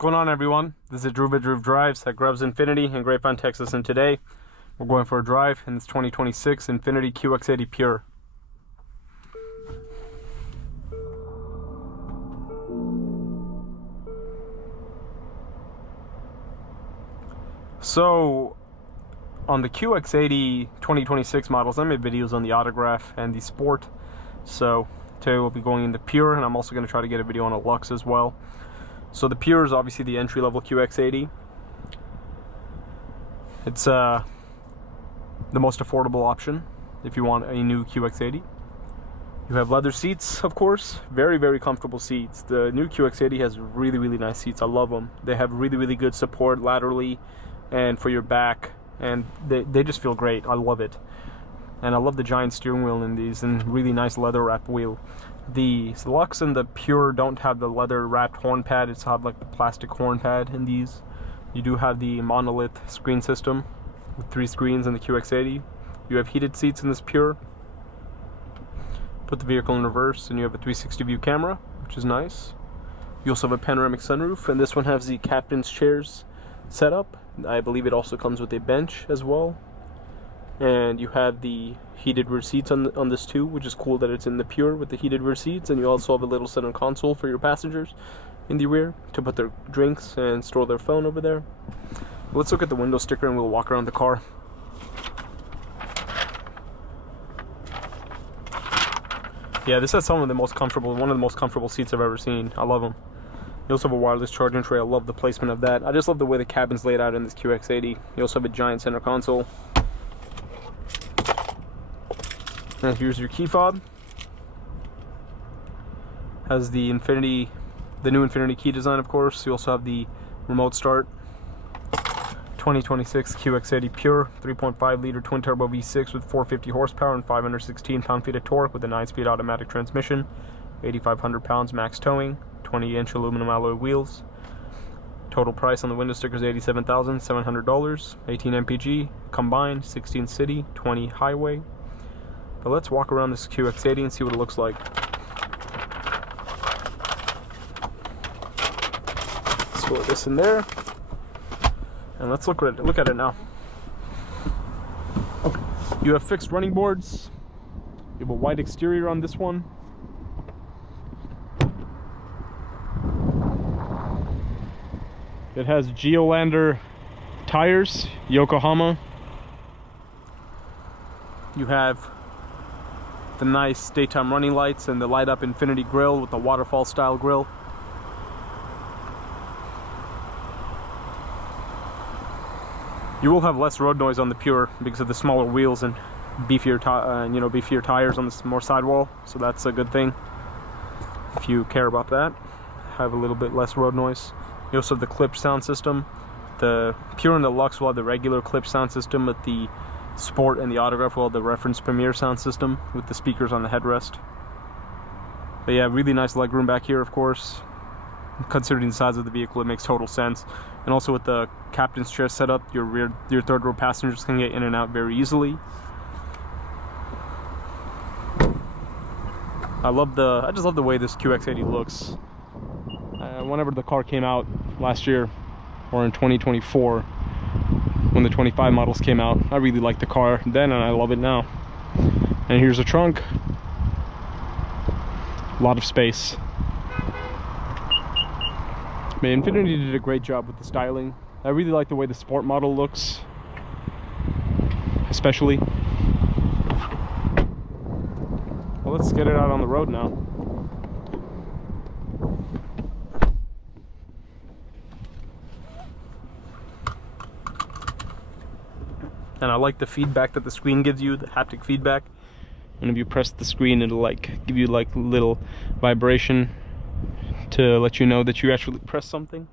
going on, everyone? This is Drew Drives at Grubbs Infiniti in Grapevine, Texas, and today we're going for a drive in this 2026 Infiniti QX80 Pure. So on the QX80 2026 models, I made videos on the Autograph and the Sport. So today we'll be going in the Pure, and I'm also going to try to get a video on a Lux as well. So the Pure is obviously the entry-level QX80. It's the most affordable option if you want a new QX80. You have leather seats, of course, very comfortable seats. The new QX80 has really nice seats. I love them. They have really good support laterally and for your back, and they just feel great. I love it. And I love the giant steering wheel in these, and really nice leather wrapped wheel. The Lux and the Pure don't have the leather wrapped horn pad. It's have like the plastic horn pad in these. You do have the monolith screen system with 3 screens in the QX80. You have heated seats in this Pure. Put the vehicle in reverse and you have a 360 view camera, which is nice. You also have a panoramic sunroof, and this one has the captain's chairs set up. I believe it also comes with a bench as well. And you have the heated rear seats on this too, which is cool that it's in the Pure with the heated rear seats. And you also have a little center console for your passengers in the rear to put their drinks and store their phone over there. Let's look at the window sticker and we'll walk around the car. Yeah, this has one of the most comfortable seats I've ever seen. I love them. You also have a wireless charging tray. I love the placement of that. I just love the way the cabin's laid out in this QX80. You also have a giant center console. And here's your key fob. Has the new Infiniti key design, of course. You also have the remote start. 2026 QX80 Pure, 3.5 liter twin turbo V6 with 450 horsepower and 516 pound-feet of torque with a 9-speed automatic transmission, 8,500 pounds max towing, 20-inch aluminum alloy wheels. Total price on the window sticker is $87,700, 18 MPG combined, 16 city, 20 highway. But let's walk around this QX80 and see what it looks like. Store this in there, and let's look at it now. You have fixed running boards. You have a white exterior on this one. It has Geolander tires, Yokohama. You have the nice daytime running lights and the light up Infiniti grille with the waterfall style grille. You will have less road noise on the Pure because of the smaller wheels and beefier tires on the more sidewall, so that's a good thing if you care about that. Have a little bit less road noise. You also have the clipped sound system. The Pure and the Lux will have the regular clipped sound system, but the Sport and the Autograph will have the reference Premier sound system with the speakers on the headrest. But yeah, really nice legroom back here, of course. Considering the size of the vehicle, it makes total sense. And also with the captain's chair set up, your third row passengers can get in and out very easily. I just love the way this QX80 looks. Whenever the car came out last year, or in 2024, when the 25 models came out, I really liked the car then, and I love it now. And here's the trunk. A lot of space. Man, Infiniti did a great job with the styling. I really like the way the Sport model looks, especially. Well, let's get it out on the road now. And I like the feedback that the screen gives you, the haptic feedback. And if you press the screen, it'll give you a little vibration to let you know that you actually press something.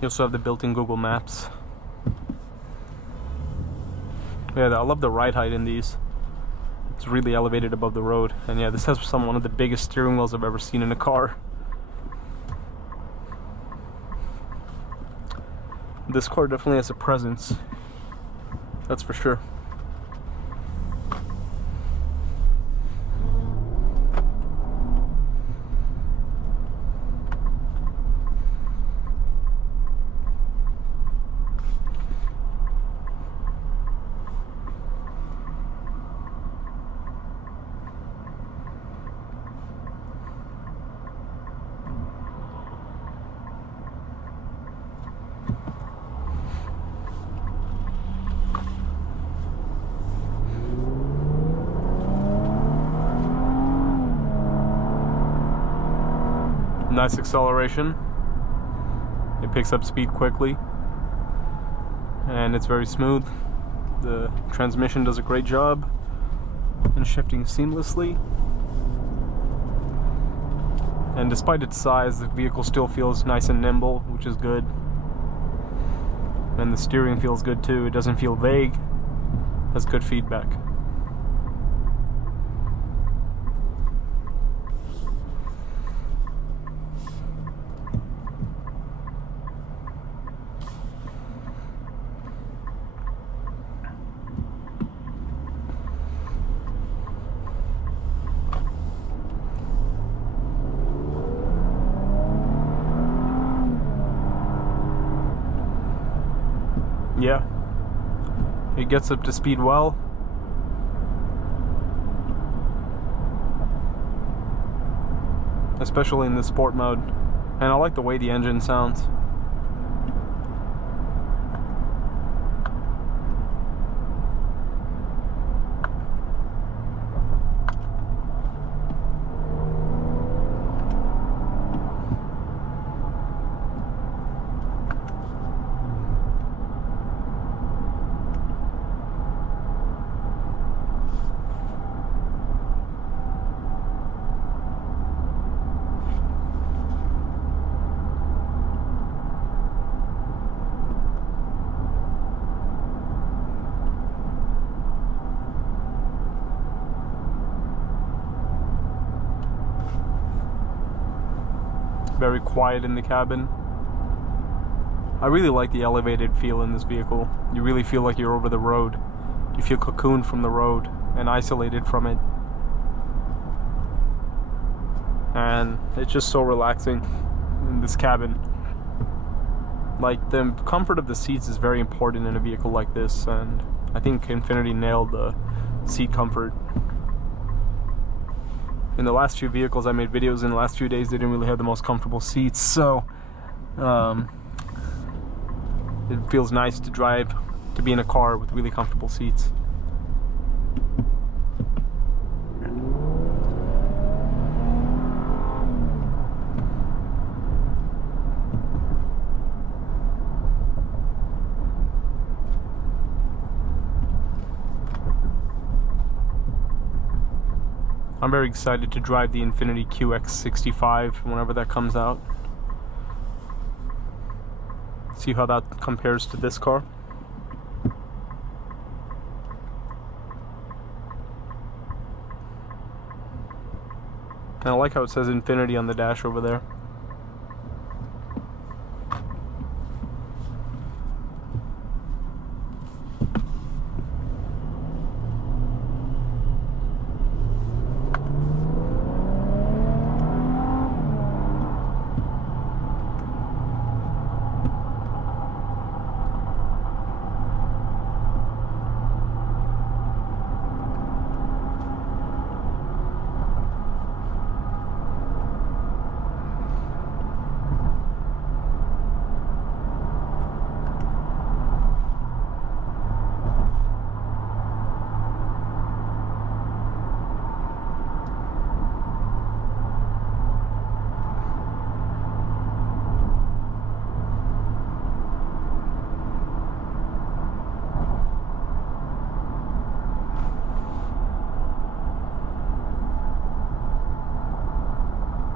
You also have the built-in Google Maps. Yeah, I love the ride height in these. It's really elevated above the road. And yeah, this has one of the biggest steering wheels I've ever seen in a car. This car definitely has a presence, that's for sure. Nice acceleration. It picks up speed quickly, and it's very smooth. The transmission does a great job in shifting seamlessly. And despite its size, the vehicle still feels nice and nimble, which is good. And the steering feels good too. It doesn't feel vague. Has good feedback. Yeah, it gets up to speed well. Especially in the sport mode. And I like the way the engine sounds. Very quiet in the cabin. I really like the elevated feel in this vehicle. You really feel like you're over the road. You feel cocooned from the road and isolated from it. And it's just so relaxing in this cabin. Like, the comfort of the seats is very important in a vehicle like this, and I think Infiniti nailed the seat comfort. In the last few vehicles I made videos in the last few days, they didn't really have the most comfortable seats, so it feels nice to drive, to be in a car with really comfortable seats. I'm very excited to drive the INFINITI QX80 whenever that comes out. See how that compares to this car. And I like how it says Infiniti on the dash over there.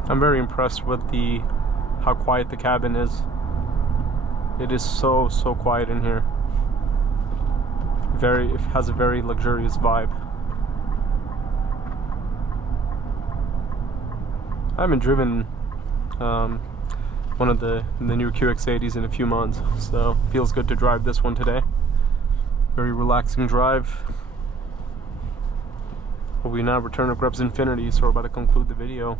I'm very impressed with how quiet the cabin is. It is so quiet in here. It has a very luxurious vibe. I haven't driven one of the new QX80s in a few months, so it feels good to drive this one today. Very relaxing drive. But we now return to Grub's Infiniti, so we're about to conclude the video.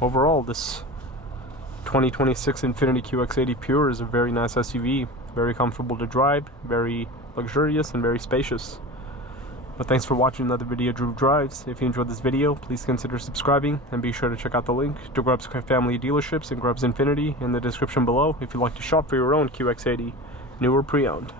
Overall, this 2026 INFINITI QX80 Pure is a very nice SUV, very comfortable to drive, very luxurious and very spacious. But thanks for watching another video, Drew Drives. If you enjoyed this video, please consider subscribing, and be sure to check out the link to Grubb's family dealerships and Grubb's Infiniti in the description below if you'd like to shop for your own QX80, new or pre-owned.